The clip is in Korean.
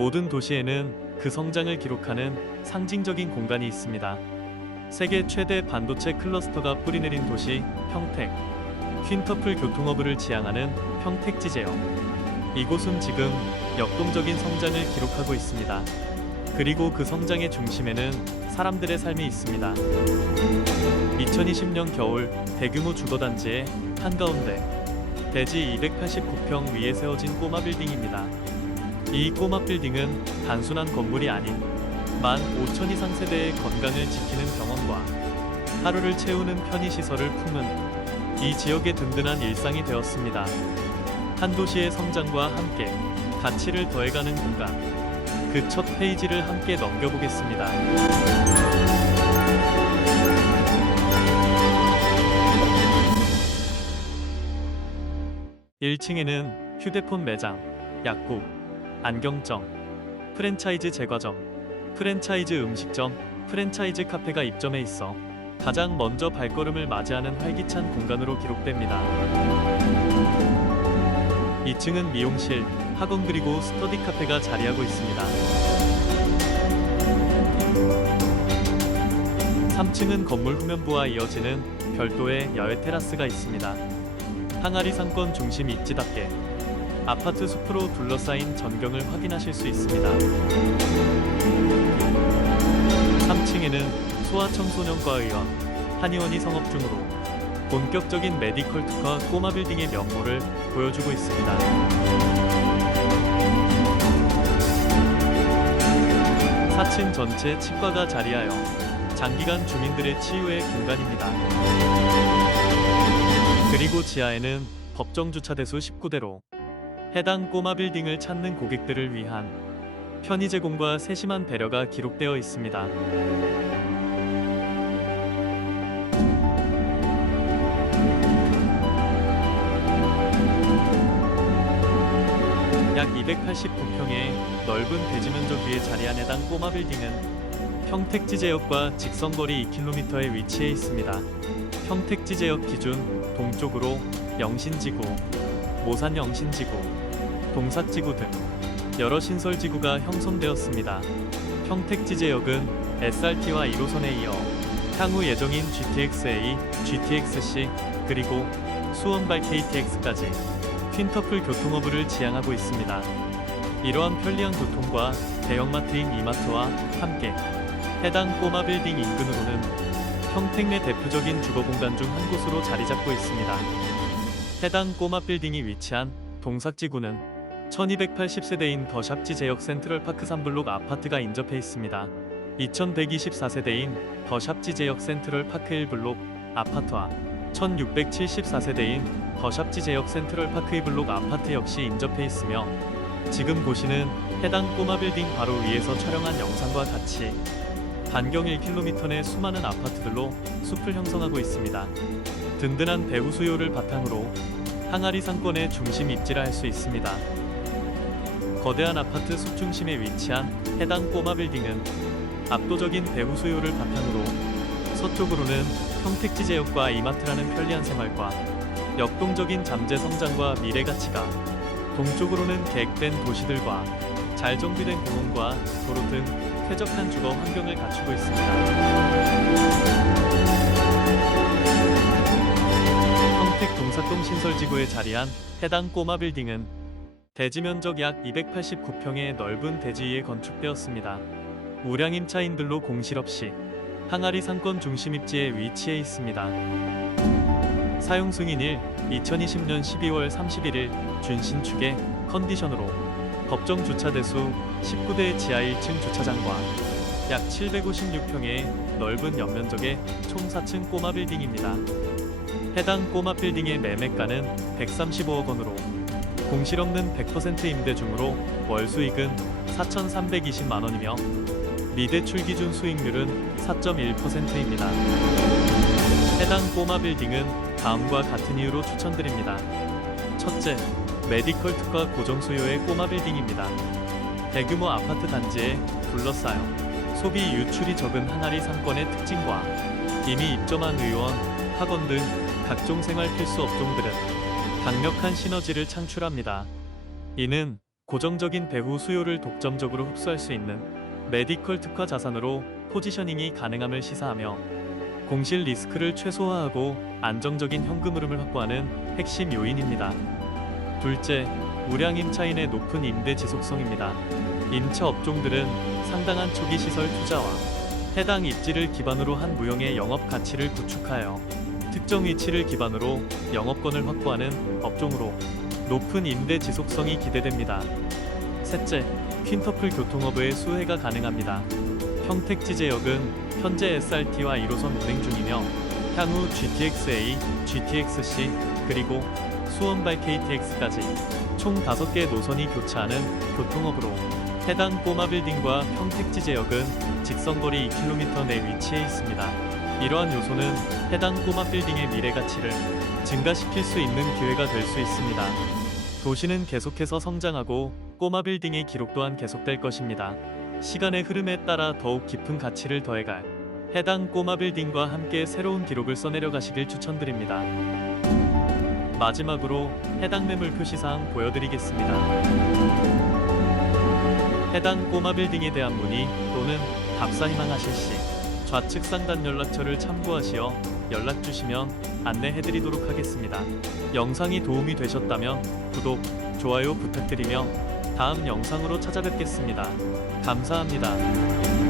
모든 도시에는 그 성장을 기록하는 상징적인 공간이 있습니다. 세계 최대 반도체 클러스터가 뿌리내린 도시 평택. 퀸터플 교통허브를 지향하는 평택 지 제역. 이곳은 지금 역동적인 성장을 기록하고 있습니다. 그리고 그 성장의 중심에는 사람들의 삶이 있습니다. 2020년 겨울 대규모 주거단지의 한가운데 대지 289평 위에 세워진 꼬마 빌딩입니다. 이 꼬마 빌딩은 단순한 건물이 아닌 15,000 이상 세대의 건강을 지키는 병원과 하루를 채우는 편의시설을 품은 이 지역의 든든한 일상이 되었습니다. 한 도시의 성장과 함께 가치를 더해가는 공간. 그 첫 페이지를 함께 넘겨보겠습니다. 1층에는 휴대폰 매장, 약국, 안경점, 프랜차이즈 제과점, 프랜차이즈 음식점, 프랜차이즈 카페가 입점해 있어 가장 먼저 발걸음을 맞이하는 활기찬 공간으로 기록됩니다. 2층은 미용실, 학원 그리고 스터디 카페가 자리하고 있습니다. 3층은 건물 후면부와 이어지는 별도의 야외 테라스가 있습니다. 항아리 상권 중심 입지답게 아파트 숲으로 둘러싸인 전경을 확인하실 수 있습니다. 3층에는 소아청소년과 의원, 한의원이 성업 중으로 본격적인 메디컬 특화 꼬마 빌딩의 면모를 보여주고 있습니다. 4층 전체 치과가 자리하여 장기간 주민들의 치유의 공간입니다. 그리고 지하에는 법정 주차대수 19대로 해당 꼬마 빌딩을 찾는 고객들을 위한 편의 제공과 세심한 배려가 기록되어 있습니다. 약 289평의 넓은 대지 면적 위에 자리한 해당 꼬마 빌딩은 평택지 제역과 직선거리 2km에 위치해 있습니다. 평택지 제역 기준 동쪽으로 영신지구, 모산 영신지구, 동삭지구 등 여러 신설지구가 형성되었습니다. 평택지 제역은 SRT와 1호선에 이어 향후 예정인 GTX-A, GTX-C 그리고 수원발 KTX까지 퀸터플 교통허브를 지향하고 있습니다. 이러한 편리한 교통과 대형마트인 이마트와 함께 해당 꼬마 빌딩 인근으로는 평택 내 대표적인 주거 공간 중 한 곳으로 자리 잡고 있습니다. 해당 꼬마 빌딩이 위치한 동삭지구는 1280세대인 더샵지 제역 센트럴파크 3블록 아파트가 인접해 있습니다. 2124세대인 더샵지 제역 센트럴파크 1블록 아파트와 1674세대인 더샵지 제역 센트럴파크 2블록 아파트 역시 인접해 있으며 지금 보시는 해당 꼬마 빌딩 바로 위에서 촬영한 영상과 같이 반경 1km 내 수많은 아파트들로 숲을 형성하고 있습니다. 든든한 배후 수요를 바탕으로 항아리 상권의 중심 입지라 할 수 있습니다. 거대한 아파트 숲 중심에 위치한 해당 꼬마 빌딩은 압도적인 배후 수요를 바탕으로 서쪽으로는 평택지 제역과 이마트라는 편리한 생활과 역동적인 잠재 성장과 미래 가치가 동쪽으로는 계획된 도시들과 잘 정비된 공원과 도로 등 쾌적한 주거 환경을 갖추고 있습니다. 평택 동사동 신설지구에 자리한 해당 꼬마 빌딩은 대지 면적 약 289평의 넓은 대지 위에 건축되었습니다. 우량 임차인들로 공실 없이 항아리 상권 중심 입지에 위치해 있습니다. 사용 승인일 2020년 12월 31일 준신축의 컨디션으로 법정 주차 대수 19대 지하 1층 주차장과 약 756평의 넓은 연면적의 총 4층 꼬마 빌딩입니다. 해당 꼬마 빌딩의 매매가는 135억 원으로 공실 없는 100% 임대 중으로 월 수익은 4,320만 원이며 미대출 기준 수익률은 4.1%입니다. 해당 꼬마 빌딩은 다음과 같은 이유로 추천드립니다. 첫째, 메디컬 특화 고정 수요의 꼬마 빌딩입니다. 대규모 아파트 단지에 둘러싸여 소비 유출이 적은 항아리 상권의 특징과 이미 입점한 의원, 학원 등 각종 생활 필수 업종들은 강력한 시너지를 창출합니다. 이는 고정적인 배후 수요를 독점적으로 흡수할 수 있는 메디컬 특화 자산으로 포지셔닝이 가능함을 시사하며 공실 리스크를 최소화하고 안정적인 현금 흐름을 확보하는 핵심 요인입니다. 둘째, 우량 임차인의 높은 임대 지속성입니다. 임차 업종들은 상당한 초기 시설 투자와 해당 입지를 기반으로 한 무형의 영업 가치를 구축하여 특정 위치를 기반으로 영업권을 확보하는 업종으로 높은 임대 지속성이 기대됩니다. 셋째, 퀸터플 교통허브의 수혜가 가능합니다. 평택지 지역은 현재 SRT와 1호선 운행 중이며 향후 GTX-A, GTX-C 그리고 수원발 KTX까지 총 5개 노선이 교차하는 교통허브로 해당 꼬마 빌딩과 평택지 지역은 직선거리 2km 내 위치해 있습니다. 이러한 요소는 해당 꼬마 빌딩의 미래 가치를 증가시킬 수 있는 기회가 될 수 있습니다. 도시는 계속해서 성장하고 꼬마 빌딩의 기록 또한 계속될 것입니다. 시간의 흐름에 따라 더욱 깊은 가치를 더해갈 해당 꼬마 빌딩과 함께 새로운 기록을 써내려 가시길 추천드립니다. 마지막으로 해당 매물 표시사항 보여드리겠습니다. 해당 꼬마 빌딩에 대한 문의 또는 답사 희망하실 시 좌측 상단 연락처를 참고하시어 연락 주시면 안내해드리도록 하겠습니다. 영상이 도움이 되셨다면 구독, 좋아요 부탁드리며 다음 영상으로 찾아뵙겠습니다. 감사합니다.